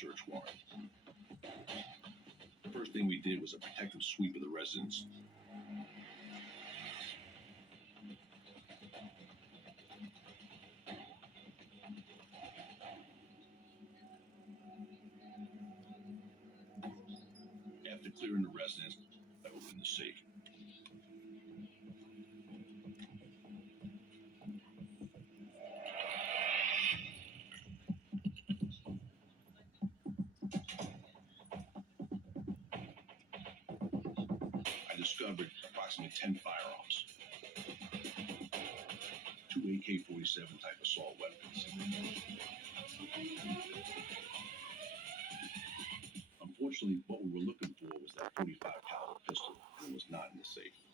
search warrant. The first thing we did was a protective sweep of the residence. After clearing the residence, I opened the safe. I discovered approximately 10 firearms, 2 AK-47 type assault weapons. Unfortunately, what we were looking for was that .45 caliber pistol, and it was not in the safe.